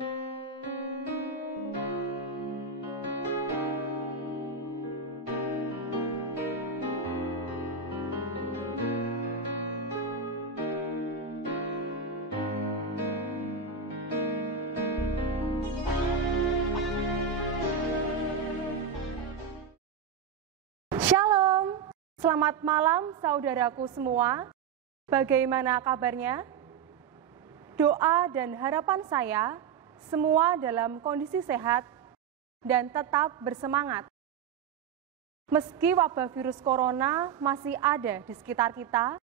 Shalom, selamat malam saudaraku semua. Bagaimana kabarnya? Doa dan harapan saya semua dalam kondisi sehat dan tetap bersemangat. Meski wabah virus corona masih ada di sekitar kita,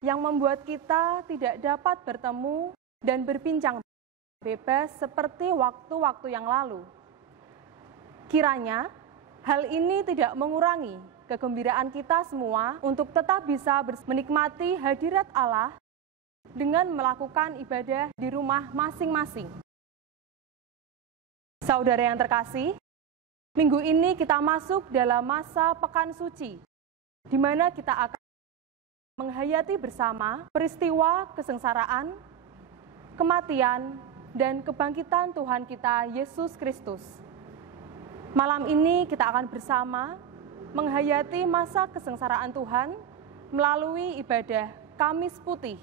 yang membuat kita tidak dapat bertemu dan berbincang bebas seperti waktu-waktu yang lalu. Kiranya hal ini tidak mengurangi kegembiraan kita semua untuk tetap bisa menikmati hadirat Allah dengan melakukan ibadah di rumah masing-masing. Saudara yang terkasih, minggu ini kita masuk dalam masa Pekan Suci, di mana kita akan menghayati bersama peristiwa kesengsaraan, kematian, dan kebangkitan Tuhan kita Yesus Kristus. Malam ini kita akan bersama menghayati masa kesengsaraan Tuhan melalui ibadah Kamis Putih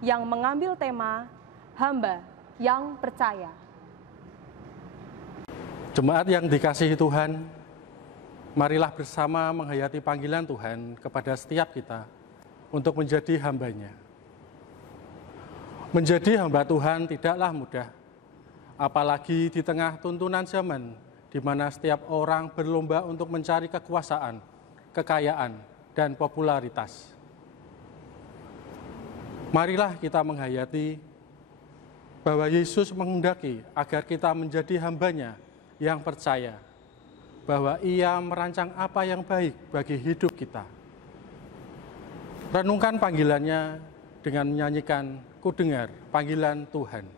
yang mengambil tema Hamba yang Percaya. Jemaat yang dikasihi Tuhan, marilah bersama menghayati panggilan Tuhan kepada setiap kita untuk menjadi hamba-Nya. Menjadi hamba Tuhan tidaklah mudah, apalagi di tengah tuntunan zaman di mana setiap orang berlomba untuk mencari kekuasaan, kekayaan, dan popularitas. Marilah kita menghayati bahwa Yesus menghendaki agar kita menjadi hamba-Nya yang percaya bahwa Ia merancang apa yang baik bagi hidup kita. Renungkan panggilannya dengan menyanyikan "Ku dengar panggilan Tuhan". Ku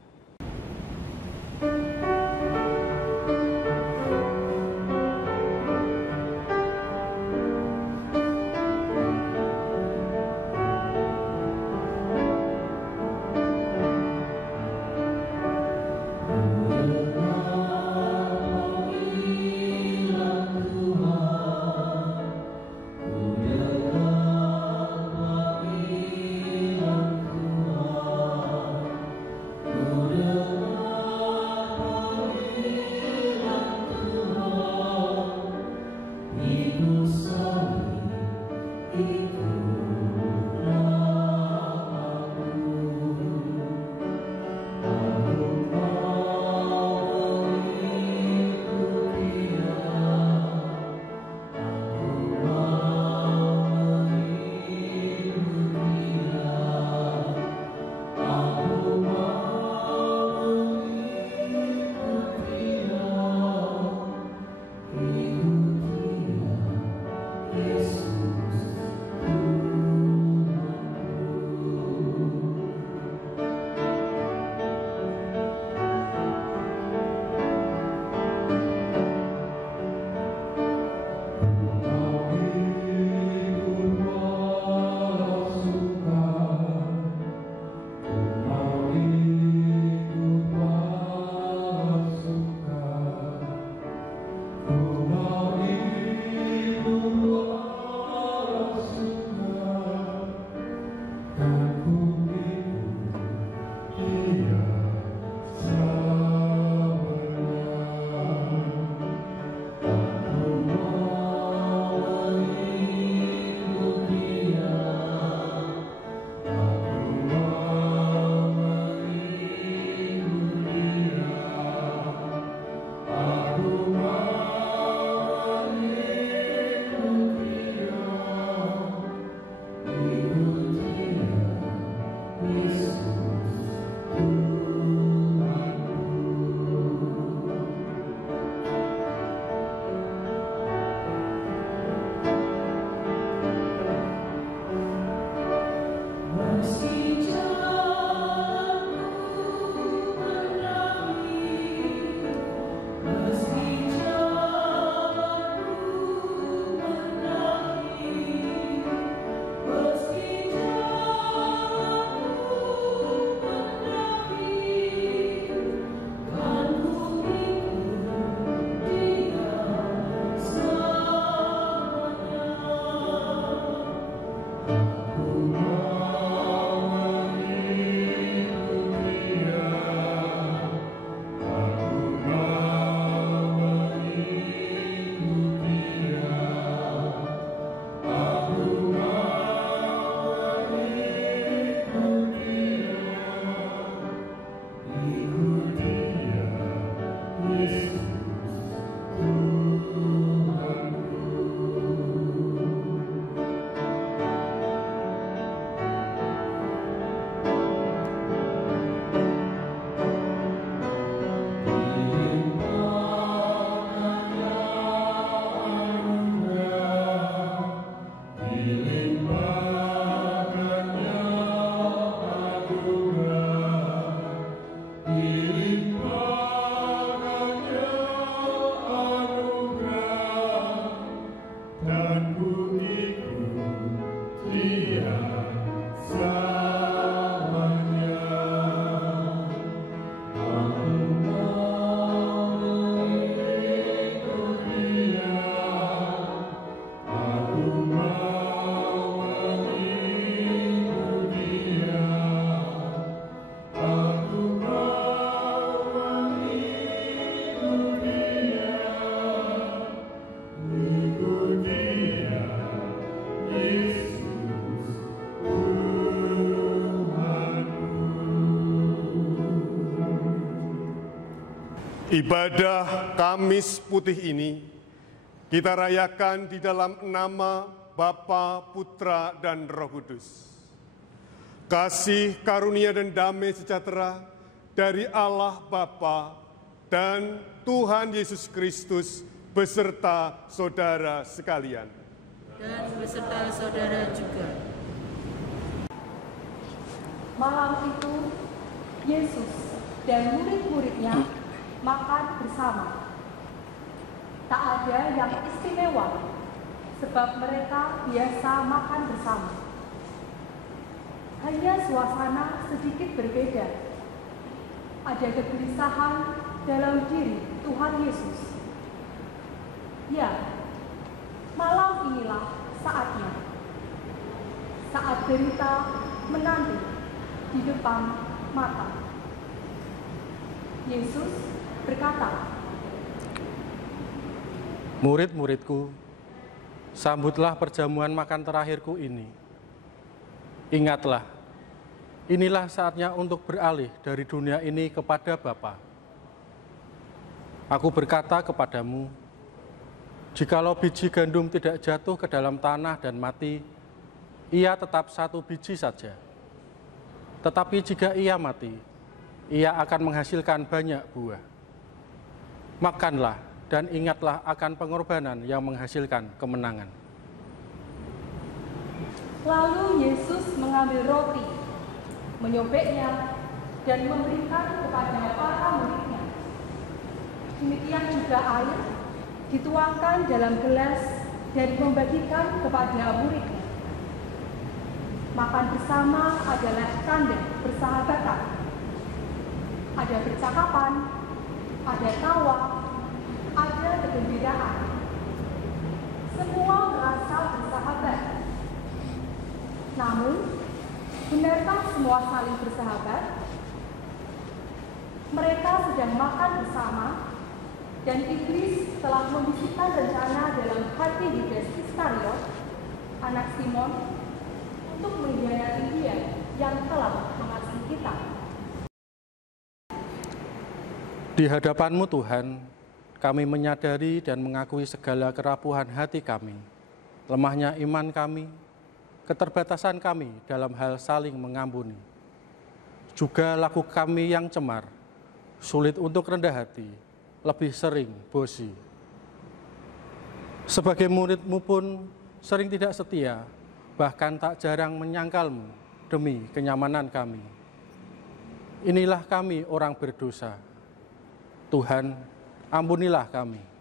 Ibadah Kamis Putih ini kita rayakan di dalam nama Bapa, Putra, dan Roh Kudus. Kasih, karunia, dan damai sejahtera dari Allah Bapa dan Tuhan Yesus Kristus beserta saudara sekalian. Dan beserta saudara juga. Malam itu, Yesus dan murid-muridnya makan bersama. Tak ada yang istimewa, sebab mereka biasa makan bersama. Hanya suasana sedikit berbeda. Ada kegelisahan dalam diri Tuhan Yesus. Ya, malam inilah saatnya. Saat derita menanti di depan mata. Yesus berkata, "Murid-muridku, sambutlah perjamuan makan terakhirku ini. Ingatlah, inilah saatnya untuk beralih dari dunia ini kepada Bapa. Aku berkata kepadamu, jikalau biji gandum tidak jatuh ke dalam tanah dan mati, ia tetap satu biji saja. Tetapi jika ia mati, ia akan menghasilkan banyak buah. Makanlah dan ingatlah akan pengorbanan yang menghasilkan kemenangan." Lalu Yesus mengambil roti, menyobeknya, dan memberikan kepada para muridnya. Demikian juga air dituangkan dalam gelas dan membagikan kepada muridnya. Makan bersama adalah tanda persahabatan. Ada percakapan, ada tawa, ada kegembiraan. Semua merasa bersahabat. Namun, benarkah semua saling bersahabat? Mereka sedang makan bersama, dan iblis telah membisikkan rencana dalam hati Yudas Iskariot, anak Simon, untuk mengkhianati Dia yang telah mengasihi kita. Di hadapan-Mu Tuhan, kami menyadari dan mengakui segala kerapuhan hati kami, lemahnya iman kami, keterbatasan kami dalam hal saling mengampuni. Juga laku kami yang cemar, sulit untuk rendah hati, lebih sering bosi. Sebagai murid-Mu pun sering tidak setia, bahkan tak jarang menyangkal-Mu demi kenyamanan kami. Inilah kami orang berdosa. Tuhan, ampunilah kami.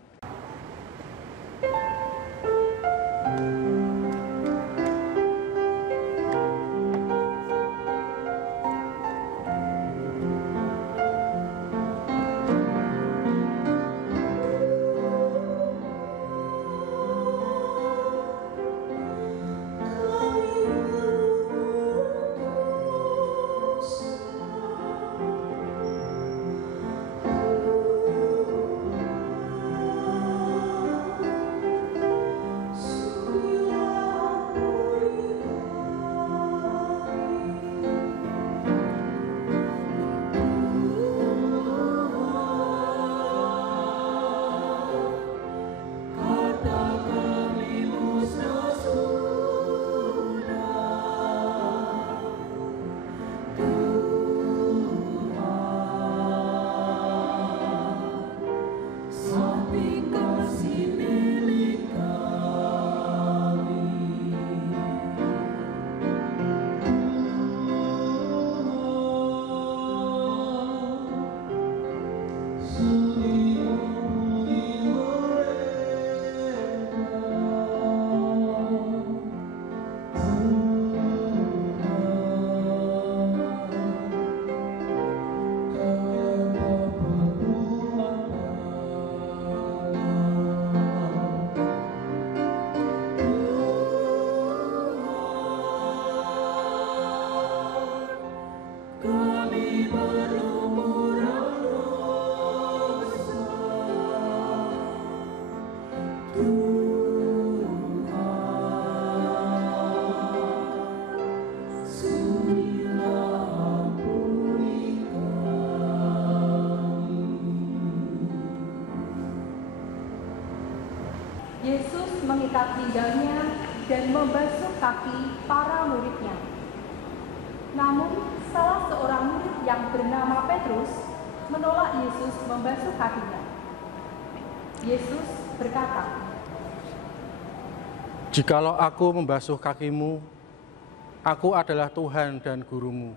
Yesus mengikat pinggangnya dan membasuh kaki para muridnya. Namun, salah seorang murid yang bernama Petrus menolak Yesus membasuh kakinya. Yesus berkata, "Jikalau aku membasuh kakimu, aku adalah Tuhan dan gurumu,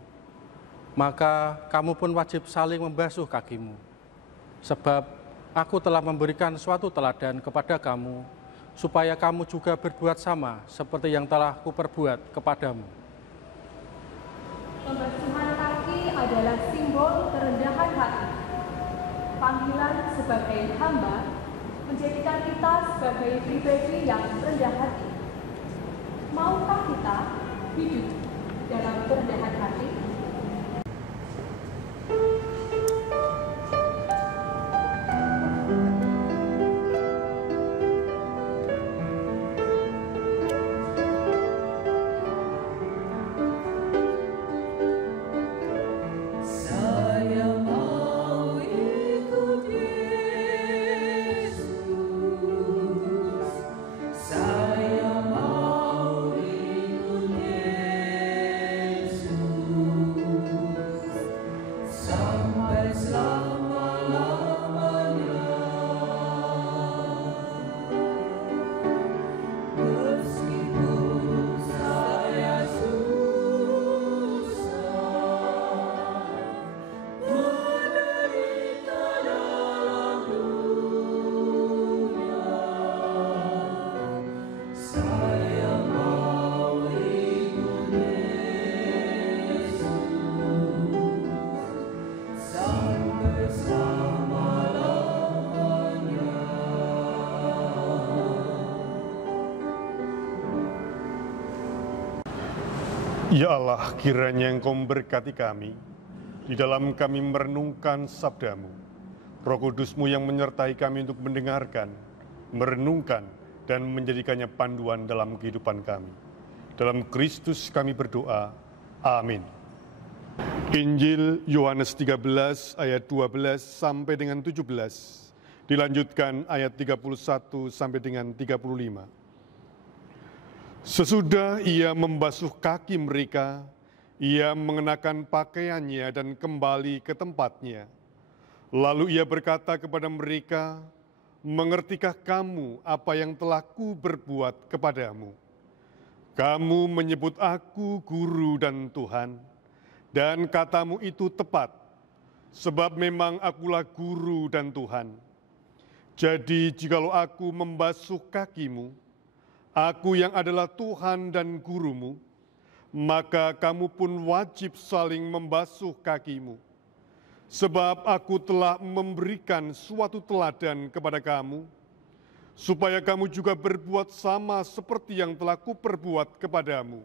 maka kamu pun wajib saling membasuh kakimu. Sebab aku telah memberikan suatu teladan kepada kamu, supaya kamu juga berbuat sama seperti yang telah kuperbuat kepadamu." Pembasuhan kaki adalah simbol kerendahan hati. Panggilan sebagai hamba menjadikan kita sebagai pribadi yang rendah hati. Maukah kita hidup dalam kerendahan hati? Ya Allah, kiranya Engkau memberkati kami, di dalam kami merenungkan sabda-Mu. Roh Kudus-Mu yang menyertai kami untuk mendengarkan, merenungkan, dan menjadikannya panduan dalam kehidupan kami. Dalam Kristus kami berdoa. Amin. Injil Yohanes 13 ayat 12 sampai dengan 17, dilanjutkan ayat 31 sampai dengan 35. Sesudah ia membasuh kaki mereka, ia mengenakan pakaiannya dan kembali ke tempatnya. Lalu ia berkata kepada mereka, "Mengertikah kamu apa yang telah kuberbuat kepadamu? Kamu menyebut aku guru dan Tuhan, dan katamu itu tepat, sebab memang akulah guru dan Tuhan. Jadi jikalau aku membasuh kakimu, aku yang adalah Tuhan dan gurumu, maka kamu pun wajib saling membasuh kakimu. Sebab aku telah memberikan suatu teladan kepada kamu, supaya kamu juga berbuat sama seperti yang telah kuperbuat kepadamu.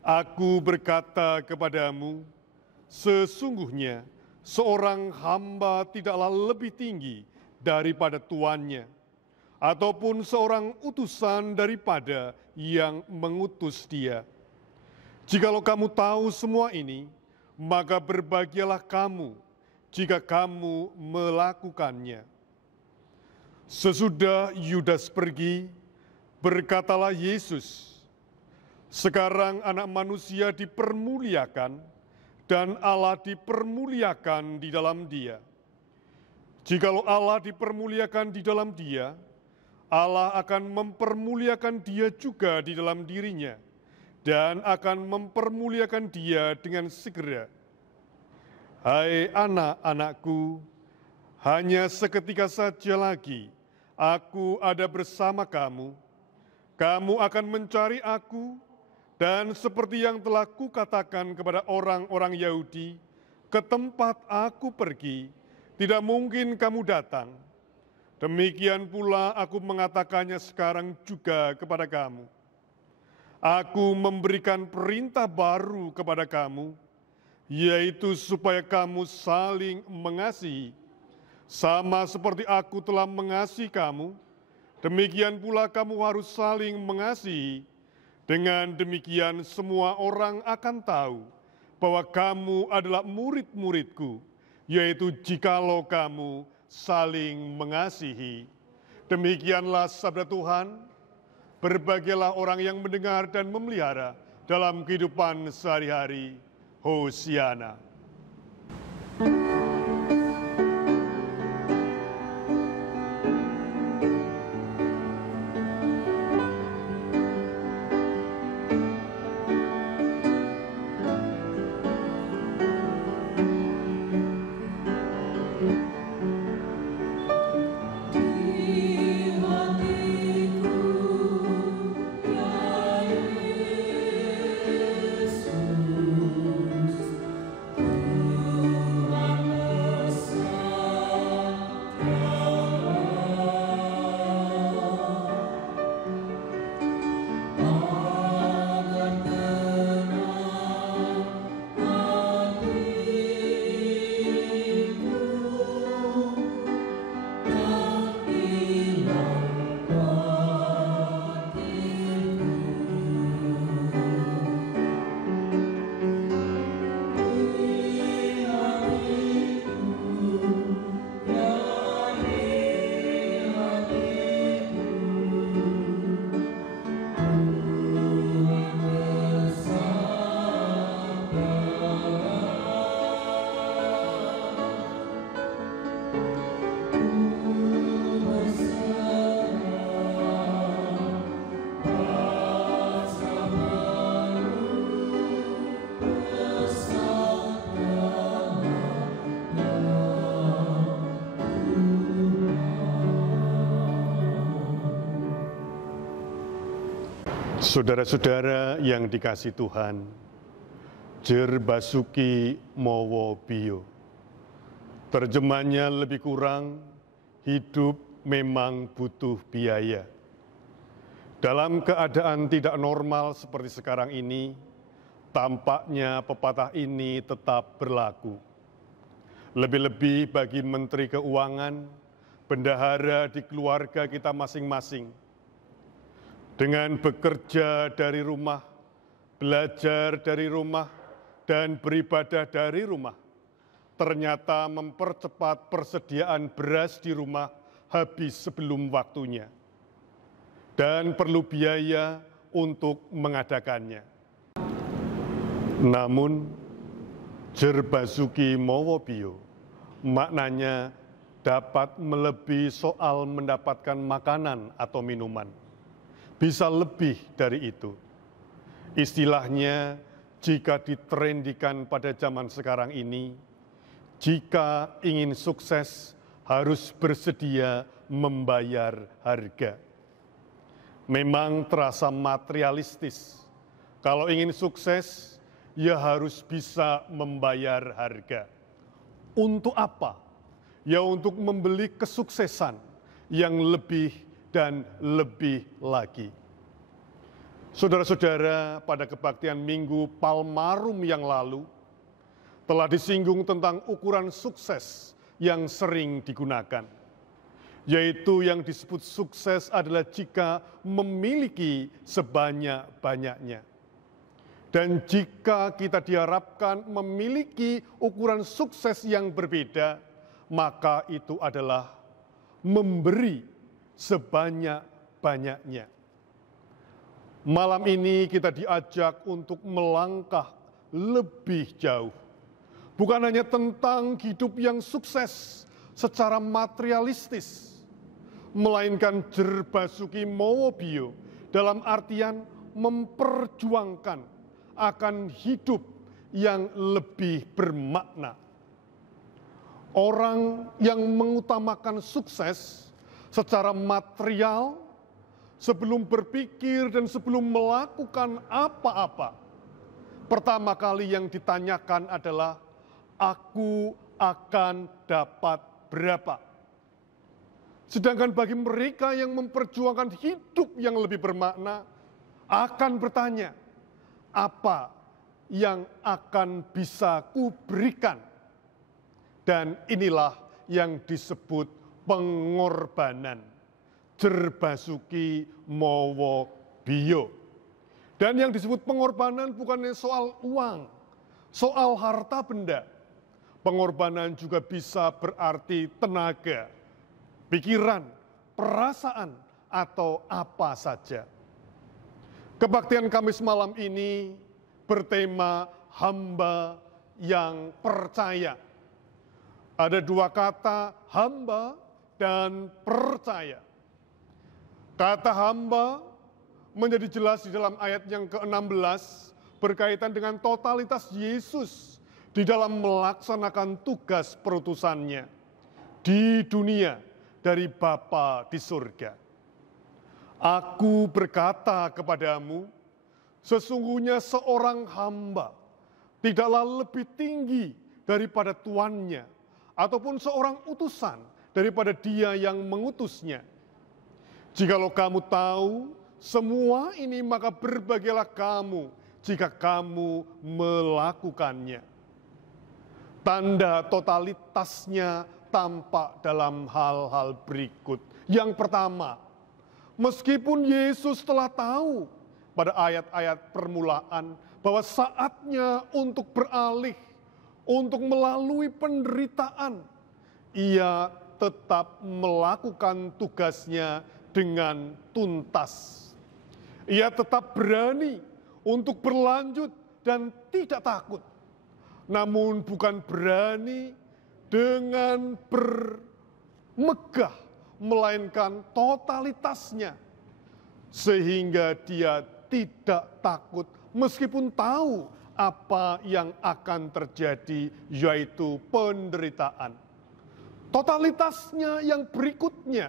Aku berkata kepadamu, sesungguhnya seorang hamba tidaklah lebih tinggi daripada tuannya, ataupun seorang utusan daripada yang mengutus dia. Jikalau kamu tahu semua ini, maka berbahagialah kamu jika kamu melakukannya." Sesudah Yudas pergi, berkatalah Yesus, "Sekarang Anak Manusia dipermuliakan, dan Allah dipermuliakan di dalam Dia. Jikalau Allah dipermuliakan di dalam Dia, Allah akan mempermuliakan Dia juga di dalam dirinya, dan akan mempermuliakan Dia dengan segera. Hai anak-anakku, hanya seketika saja lagi aku ada bersama kamu. Kamu akan mencari aku, dan seperti yang telah kukatakan kepada orang-orang Yahudi, ke tempat aku pergi, tidak mungkin kamu datang. Demikian pula aku mengatakannya sekarang juga kepada kamu. Aku memberikan perintah baru kepada kamu, yaitu supaya kamu saling mengasihi. Sama seperti aku telah mengasihi kamu, demikian pula kamu harus saling mengasihi. Dengan demikian semua orang akan tahu bahwa kamu adalah murid-muridku, yaitu jikalau kamu saling mengasihi. Demikianlah sabda Tuhan, berbahagialah orang yang mendengar dan memelihara dalam kehidupan sehari-hari. Hosiana. Saudara-saudara yang dikasihi Tuhan, Jer Basuki Mowo Bio. Terjemahnya lebih kurang, hidup memang butuh biaya. Dalam keadaan tidak normal seperti sekarang ini, tampaknya pepatah ini tetap berlaku. Lebih-lebih bagi Menteri Keuangan, bendahara di keluarga kita masing-masing. Dengan bekerja dari rumah, belajar dari rumah, dan beribadah dari rumah, ternyata mempercepat persediaan beras di rumah habis sebelum waktunya. Dan perlu biaya untuk mengadakannya. Namun, Jer Basuki Mowo Bio maknanya dapat melebihi soal mendapatkan makanan atau minuman. Bisa lebih dari itu. Istilahnya, jika ditrendikan pada zaman sekarang ini, jika ingin sukses harus bersedia membayar harga. Memang terasa materialistis. Kalau ingin sukses, ya harus bisa membayar harga. Untuk apa? Ya untuk membeli kesuksesan yang lebih dan lebih lagi. Saudara-saudara, pada kebaktian Minggu Palmarum yang lalu, telah disinggung tentang ukuran sukses yang sering digunakan, yaitu yang disebut sukses adalah jika memiliki sebanyak-banyaknya. Dan jika kita diharapkan memiliki ukuran sukses yang berbeda, maka itu adalah memberi sebanyak-banyaknya. Malam ini kita diajak untuk melangkah lebih jauh. Bukan hanya tentang hidup yang sukses secara materialistis, melainkan Jer Basuki Mowo Bio dalam artian memperjuangkan akan hidup yang lebih bermakna. Orang yang mengutamakan sukses secara material, sebelum berpikir dan sebelum melakukan apa-apa, pertama kali yang ditanyakan adalah, aku akan dapat berapa? Sedangkan bagi mereka yang memperjuangkan hidup yang lebih bermakna, akan bertanya, apa yang akan bisa kuberikan? Dan inilah yang disebut pengorbanan. Jer Basuki Mowo Bio. Dan yang disebut pengorbanan bukannya soal uang, soal harta benda. Pengorbanan juga bisa berarti tenaga, pikiran, perasaan, atau apa saja. Kebaktian Kamis malam ini bertema hamba yang percaya. Ada dua kata, hamba dan percaya. Kata hamba menjadi jelas di dalam ayat yang ke-16 berkaitan dengan totalitas Yesus di dalam melaksanakan tugas perutusannya di dunia dari Bapa di surga. Aku berkata kepadamu, sesungguhnya seorang hamba tidaklah lebih tinggi daripada tuannya, ataupun seorang utusan daripada dia yang mengutusnya. Jikalau kamu tahu semua ini, maka berbahagialah kamu jika kamu melakukannya. Tanda totalitasnya tampak dalam hal-hal berikut. Yang pertama, meskipun Yesus telah tahu pada ayat-ayat permulaan bahwa saatnya untuk beralih, untuk melalui penderitaan, ia tetap melakukan tugasnya dengan tuntas. Ia tetap berani untuk berlanjut dan tidak takut. Namun bukan berani dengan bermegah, melainkan totalitasnya. Sehingga dia tidak takut meskipun tahu apa yang akan terjadi, yaitu penderitaan. Totalitasnya yang berikutnya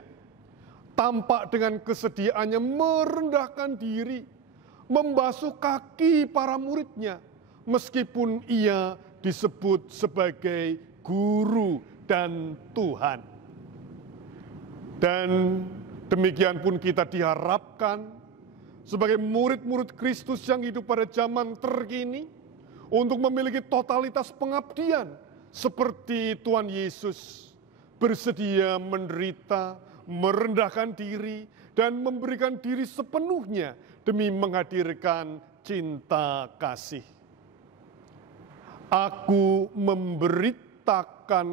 tampak dengan kesediaannya merendahkan diri, membasuh kaki para muridnya, meskipun ia disebut sebagai guru dan Tuhan. Dan demikian pun kita diharapkan sebagai murid-murid Kristus yang hidup pada zaman terkini untuk memiliki totalitas pengabdian seperti Tuhan Yesus, bersedia menderita, merendahkan diri, dan memberikan diri sepenuhnya demi menghadirkan cinta kasih. Aku memberikan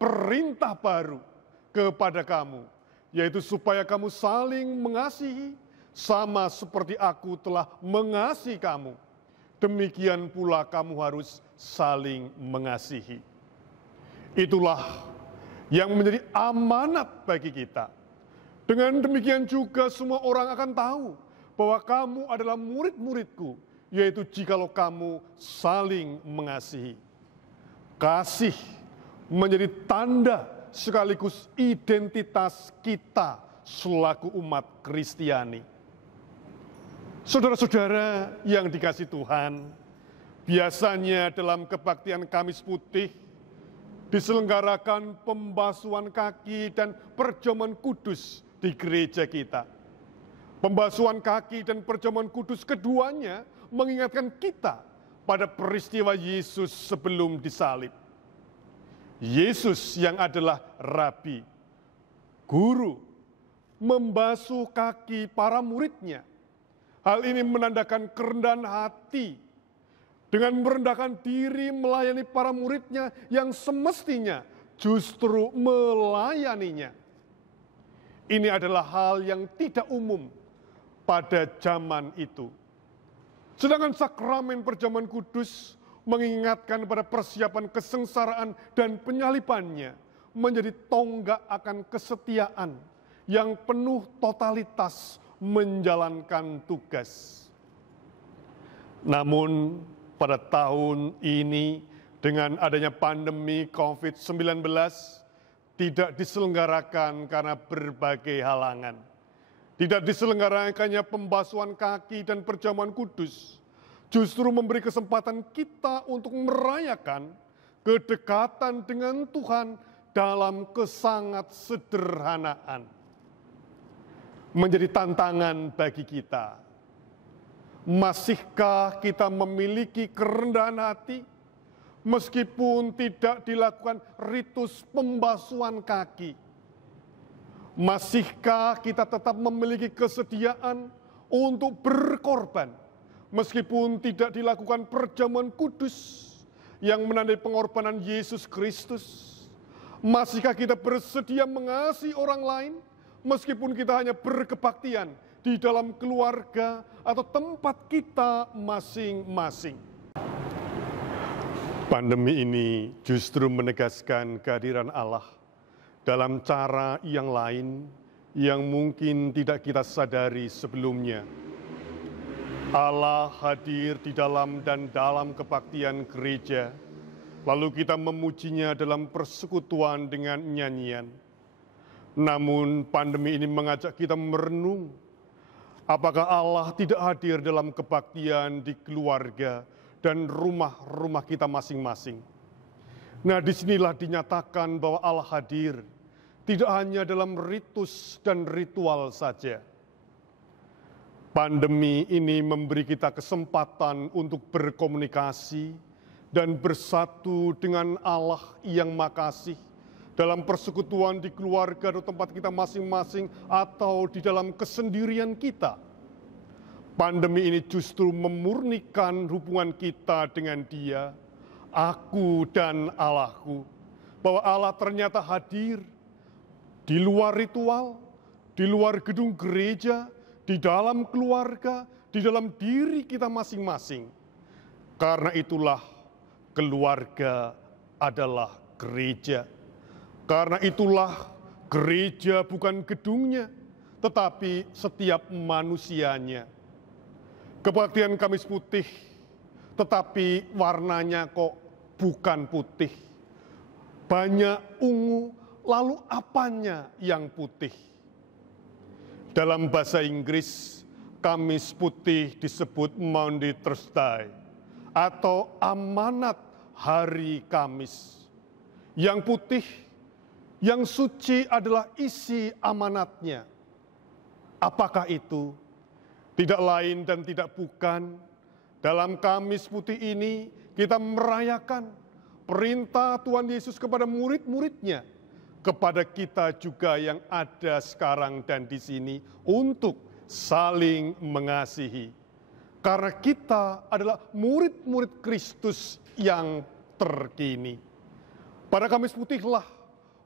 perintah baru kepada kamu, yaitu supaya kamu saling mengasihi, sama seperti aku telah mengasihi kamu. Demikian pula kamu harus saling mengasihi. Itulah yang menjadi amanat bagi kita. Dengan demikian juga semua orang akan tahu bahwa kamu adalah murid-muridku, yaitu jikalau kamu saling mengasihi. Kasih menjadi tanda sekaligus identitas kita selaku umat Kristiani. Saudara-saudara yang dikasihi Tuhan, biasanya dalam kebaktian Kamis Putih diselenggarakan pembasuhan kaki dan perjamuan kudus di gereja kita. Pembasuhan kaki dan perjamuan kudus keduanya mengingatkan kita pada peristiwa Yesus sebelum disalib. Yesus yang adalah Rabi, guru, membasuh kaki para muridnya. Hal ini menandakan kerendahan hati, dengan merendahkan diri melayani para muridnya yang semestinya justru melayaninya. Ini adalah hal yang tidak umum pada zaman itu. Sedangkan sakramen perjamuan kudus mengingatkan pada persiapan kesengsaraan dan penyalibannya menjadi tonggak akan kesetiaan yang penuh totalitas menjalankan tugas. Namun pada tahun ini dengan adanya pandemi COVID-19 tidak diselenggarakan karena berbagai halangan. Tidak diselenggarakannya pembasuhan kaki dan perjamuan kudus, justru memberi kesempatan kita untuk merayakan kedekatan dengan Tuhan dalam kesangat sederhanaan. Menjadi tantangan bagi kita. Masihkah kita memiliki kerendahan hati meskipun tidak dilakukan ritus pembasuhan kaki? Masihkah kita tetap memiliki kesediaan untuk berkorban meskipun tidak dilakukan perjamuan kudus yang menandai pengorbanan Yesus Kristus? Masihkah kita bersedia mengasihi orang lain meskipun kita hanya berkebaktian di dalam keluarga atau tempat kita masing-masing? Pandemi ini justru menegaskan kehadiran Allah dalam cara yang lain yang mungkin tidak kita sadari sebelumnya. Allah hadir di dalam dan dalam kebaktian gereja, lalu kita memujinya dalam persekutuan dengan nyanyian. Namun pandemi ini mengajak kita merenung, apakah Allah tidak hadir dalam kebaktian di keluarga dan rumah-rumah kita masing-masing. Nah, disinilah dinyatakan bahwa Allah hadir, tidak hanya dalam ritus dan ritual saja. Pandemi ini memberi kita kesempatan untuk berkomunikasi dan bersatu dengan Allah yang makasih dalam persekutuan di keluarga atau tempat kita masing-masing atau di dalam kesendirian kita. Pandemi ini justru memurnikan hubungan kita dengan Dia, aku dan Allahku, bahwa Allah ternyata hadir di luar ritual, di luar gedung gereja, di dalam keluarga, di dalam diri kita masing-masing. Karena itulah keluarga adalah gereja. Karena itulah gereja bukan gedungnya, tetapi setiap manusianya. Kebaktian Kamis Putih, tetapi warnanya kok bukan putih. Banyak ungu, lalu apanya yang putih? Dalam bahasa Inggris, Kamis Putih disebut Maundy Thursday atau amanat hari Kamis. Yang putih, yang suci adalah isi amanatnya. Apakah itu? Tidak lain dan tidak bukan, dalam Kamis Putih ini kita merayakan perintah Tuhan Yesus kepada murid-muridnya, kepada kita juga yang ada sekarang dan di sini untuk saling mengasihi. Karena kita adalah murid-murid Kristus yang terkini. Pada Kamis Putihlah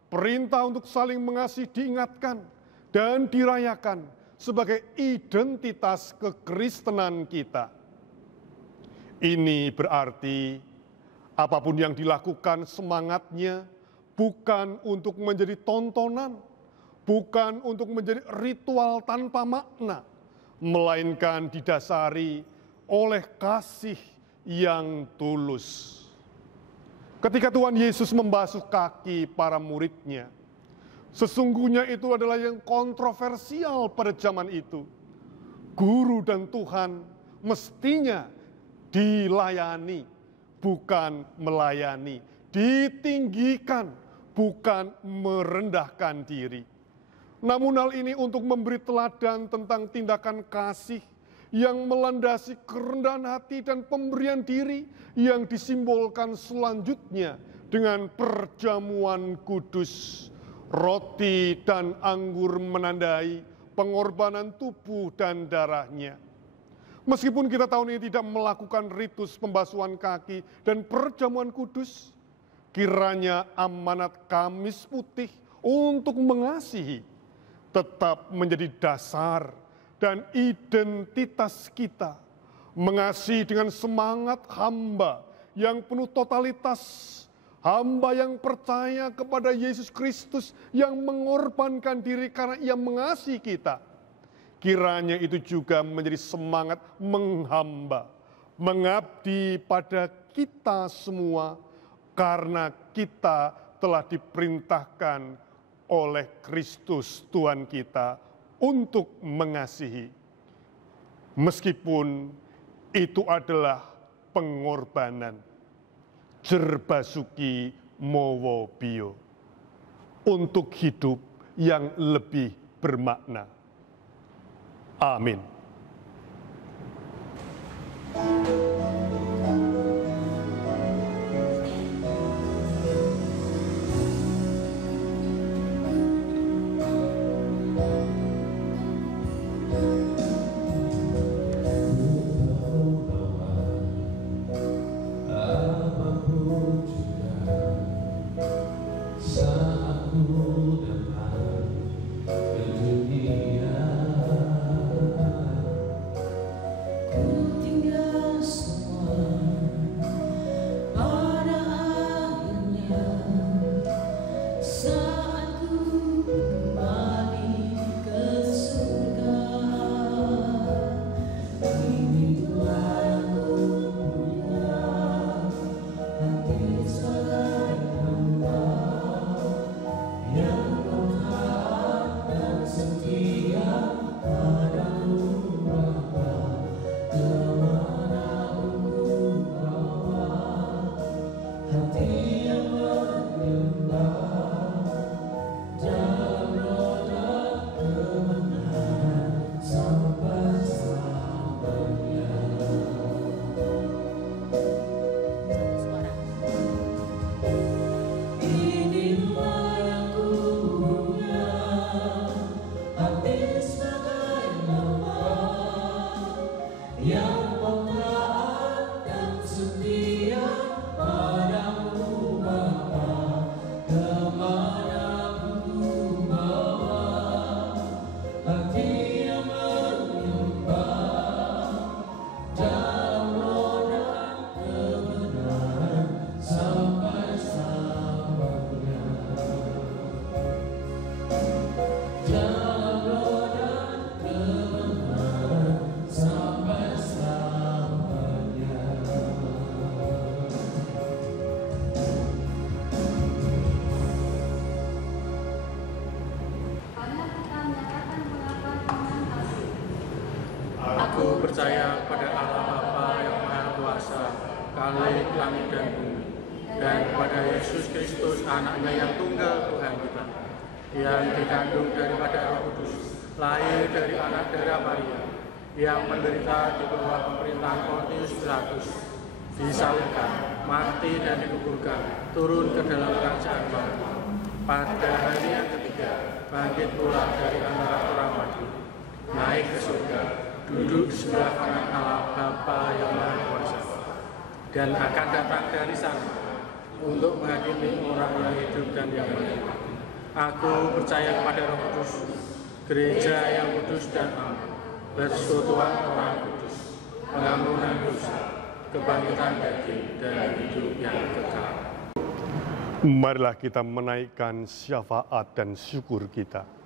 perintah untuk saling mengasihi diingatkan dan dirayakan sebagai identitas kekristenan kita. Ini berarti apapun yang dilakukan semangatnya bukan untuk menjadi tontonan, bukan untuk menjadi ritual tanpa makna, melainkan didasari oleh kasih yang tulus. Ketika Tuhan Yesus membasuh kaki para muridnya, sesungguhnya itu adalah yang kontroversial pada zaman itu. Guru dan Tuhan mestinya dilayani, bukan melayani, ditinggikan, bukan merendahkan diri. Namun hal ini untuk memberi teladan tentang tindakan kasih yang melandasi kerendahan hati dan pemberian diri yang disimbolkan selanjutnya dengan perjamuan kudus. Roti dan anggur menandai pengorbanan tubuh dan darahnya. Meskipun kita tahun ini tidak melakukan ritus pembasuhan kaki dan perjamuan kudus, kiranya amanat Kamis Putih untuk mengasihi tetap menjadi dasar dan identitas kita. Mengasihi dengan semangat hamba yang penuh totalitas, hamba yang percaya kepada Yesus Kristus yang mengorbankan diri karena Ia mengasihi kita. Kiranya itu juga menjadi semangat menghamba, mengabdi pada kita semua, karena kita telah diperintahkan oleh Kristus Tuhan kita untuk mengasihi. Meskipun itu adalah pengorbanan. Jerbasuki mowo bio. Untuk hidup yang lebih bermakna. Amin. Sun Aku percaya pada Allah Bapa yang Maha Kuasa, Khalik langit dan bumi, dan pada Yesus Kristus, Anaknya yang tunggal Tuhan kita, yang dikandung daripada Roh Kudus, lahir dari anak darah Maria, yang menderita di bawah pemerintahan Pontius Pilatus, disalibkan, mati dan dikuburkan, turun ke dalam kerajaan maut. Pada hari yang ketiga, bangkit pula dari antara orang mati, naik ke surga, duduk di sebelah kanan Allah Bapa yang Maha Kuasa, dan akan datang dari sana untuk menghakimi orang yang hidup dan yang mati. Aku percaya kepada Roh Kudus, gereja yang kudus dan aman, persekutuan orang kudus, pengampunan dosa, kebangkitan daging, dan hidup yang kekal. Marilah kita menaikkan syafaat dan syukur kita.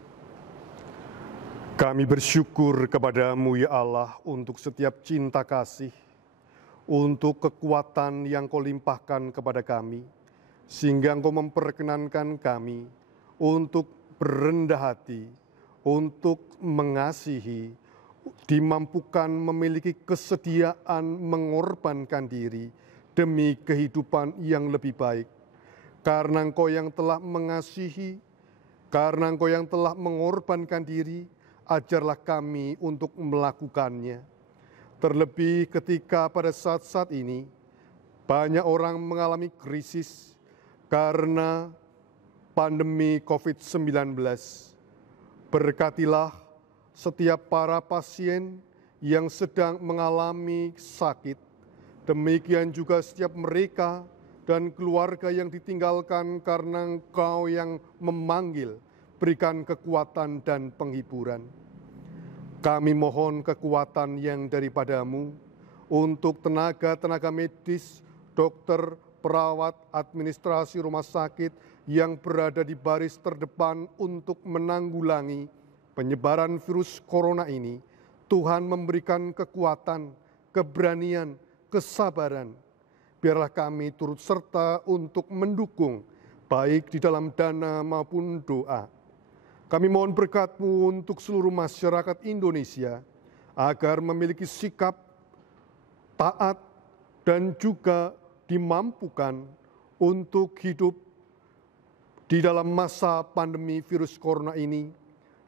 Kami bersyukur kepadamu ya Allah untuk setiap cinta kasih, untuk kekuatan yang Kau limpahkan kepada kami, sehingga Engkau memperkenankan kami untuk berendah hati, untuk mengasihi, dimampukan memiliki kesediaan mengorbankan diri demi kehidupan yang lebih baik. Karena Engkau yang telah mengasihi, karena Engkau yang telah mengorbankan diri, ajarlah kami untuk melakukannya. Terlebih ketika pada saat-saat ini, banyak orang mengalami krisis karena pandemi COVID-19. Berkatilah setiap para pasien yang sedang mengalami sakit, demikian juga setiap mereka dan keluarga yang ditinggalkan karena Engkau yang memanggil, berikan kekuatan dan penghiburan. Kami mohon kekuatan yang daripadamu untuk tenaga-tenaga medis, dokter, perawat, administrasi rumah sakit yang berada di baris terdepan untuk menanggulangi penyebaran virus corona ini. Tuhan memberikan kekuatan, keberanian, kesabaran. Biarlah kami turut serta untuk mendukung, baik di dalam dana maupun doa. Kami mohon berkat-Mu untuk seluruh masyarakat Indonesia, agar memiliki sikap taat dan juga dimampukan untuk hidup di dalam masa pandemi virus corona ini,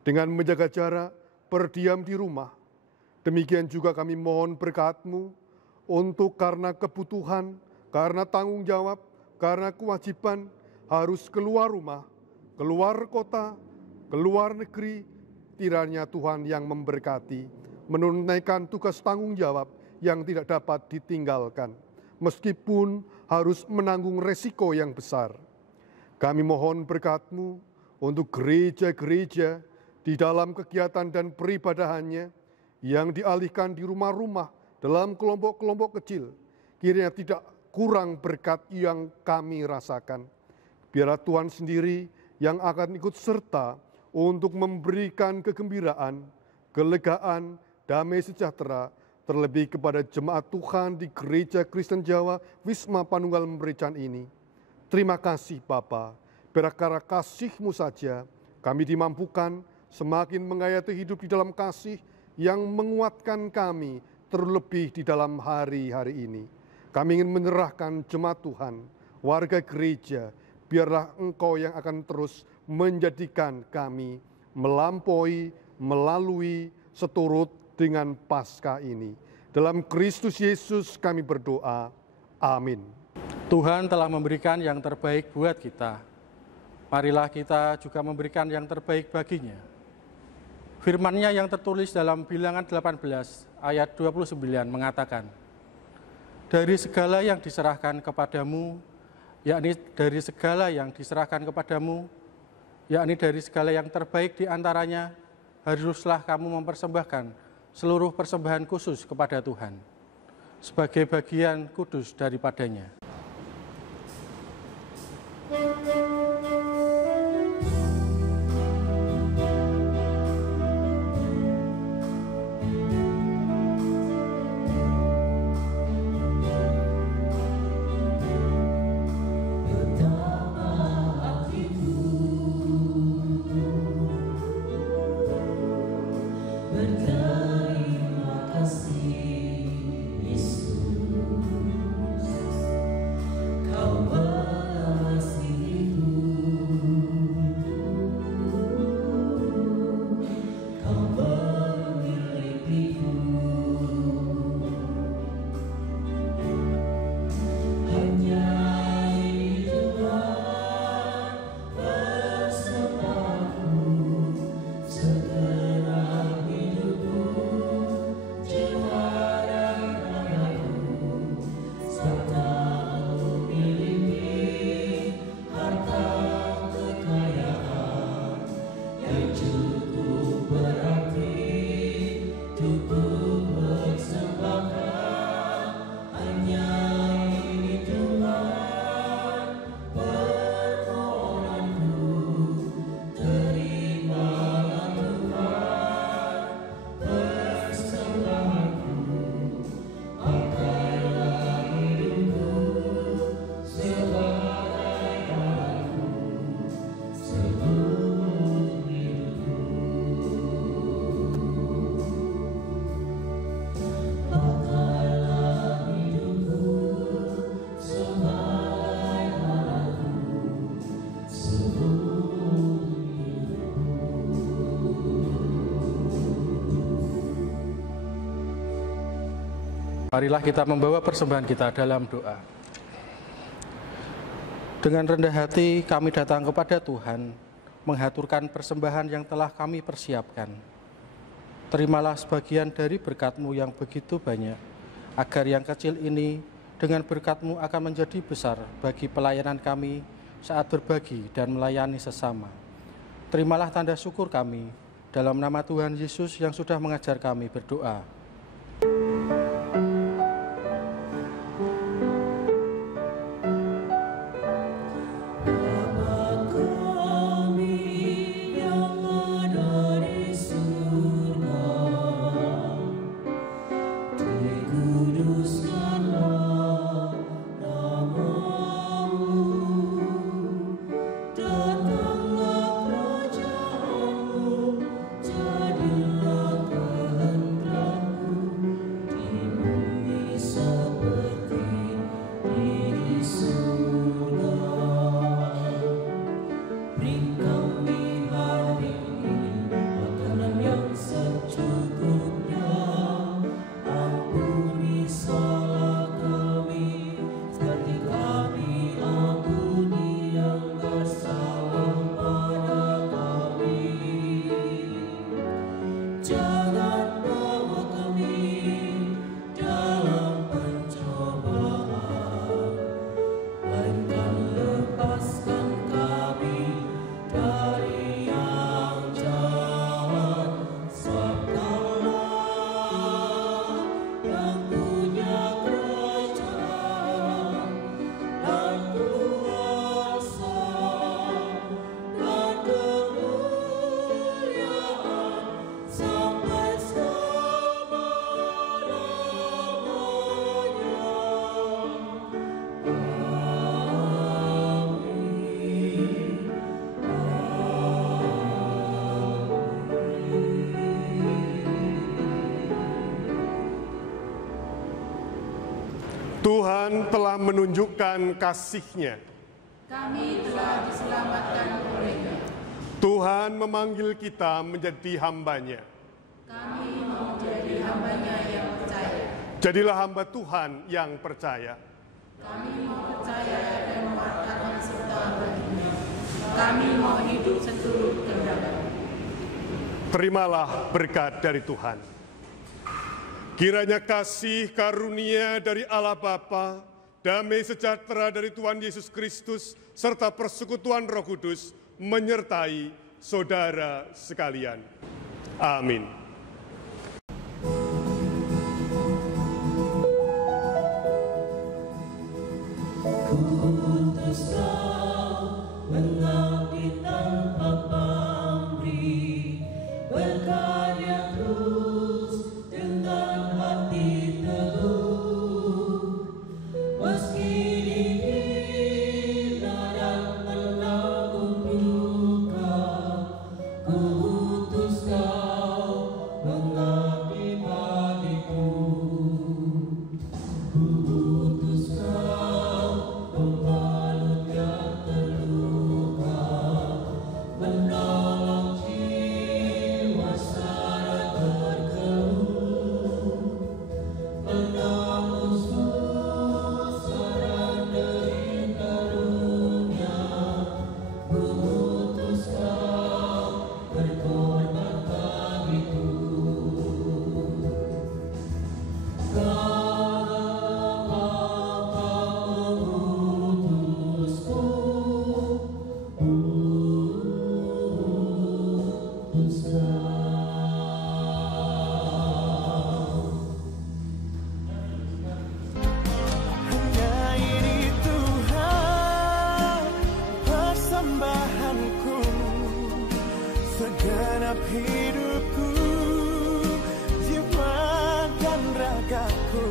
dengan menjaga jarak, berdiam di rumah. Demikian juga kami mohon berkat-Mu, untuk karena kebutuhan, karena tanggung jawab, karena kewajiban harus keluar rumah, keluar kota, keluar negeri, kiranya Tuhan yang memberkati, menunaikan tugas tanggung jawab yang tidak dapat ditinggalkan, meskipun harus menanggung resiko yang besar. Kami mohon berkat-Mu untuk gereja-gereja di dalam kegiatan dan peribadahannya yang dialihkan di rumah-rumah, dalam kelompok-kelompok kecil, kiranya tidak kurang berkat yang kami rasakan. Biarlah Tuhan sendiri yang akan ikut serta untuk memberikan kegembiraan, kelegaan, damai sejahtera, terlebih kepada jemaat Tuhan di Gereja Kristen Jawa Wisma Panunggal Merican ini. Terima kasih Bapa, biarlah karena kasih-Mu saja kami dimampukan semakin menghayati hidup di dalam kasih yang menguatkan kami, terlebih di dalam hari-hari ini. Kami ingin menyerahkan jemaat Tuhan, warga gereja, biarlah Engkau yang akan terus menjadikan kami melampaui, melalui, seturut dengan Paskah ini. Dalam Kristus Yesus kami berdoa. Amin. Tuhan telah memberikan yang terbaik buat kita. Marilah kita juga memberikan yang terbaik baginya. Firman-Nya yang tertulis dalam Bilangan 18 ayat 29 mengatakan, dari segala yang diserahkan kepadamu, yakni dari segala yang diserahkan kepadamu, yakni dari segala yang terbaik di antaranya, haruslah kamu mempersembahkan seluruh persembahan khusus kepada Tuhan, sebagai bagian kudus daripadanya. Berterima kasih. Marilah kita membawa persembahan kita dalam doa. Dengan rendah hati kami datang kepada Tuhan, menghaturkan persembahan yang telah kami persiapkan. Terimalah sebagian dari berkat-Mu yang begitu banyak, agar yang kecil ini dengan berkat-Mu akan menjadi besar bagi pelayanan kami saat berbagi dan melayani sesama. Terimalah tanda syukur kami, dalam nama Tuhan Yesus yang sudah mengajar kami berdoa. Tuhan telah menunjukkan kasih-Nya. Kami telah diselamatkan oleh-Nya. Tuhan memanggil kita menjadi hamba-Nya. Kami mau menjadi hamba-Nya yang percaya. Jadilah hamba Tuhan yang percaya. Kami mau percaya dan mewartakan serta bagi-Nya. Kami mau hidup seturut kehendak. Terimalah berkat dari Tuhan. Kiranya kasih karunia dari Allah Bapa, damai sejahtera dari Tuhan Yesus Kristus, serta persekutuan Roh Kudus menyertai saudara sekalian. Amin. Segenap hidupku, jiwa dan ragaku,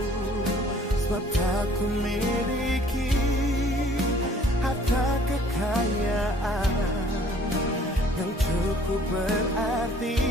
sebab tak ku miliki harta kekayaan yang cukup berarti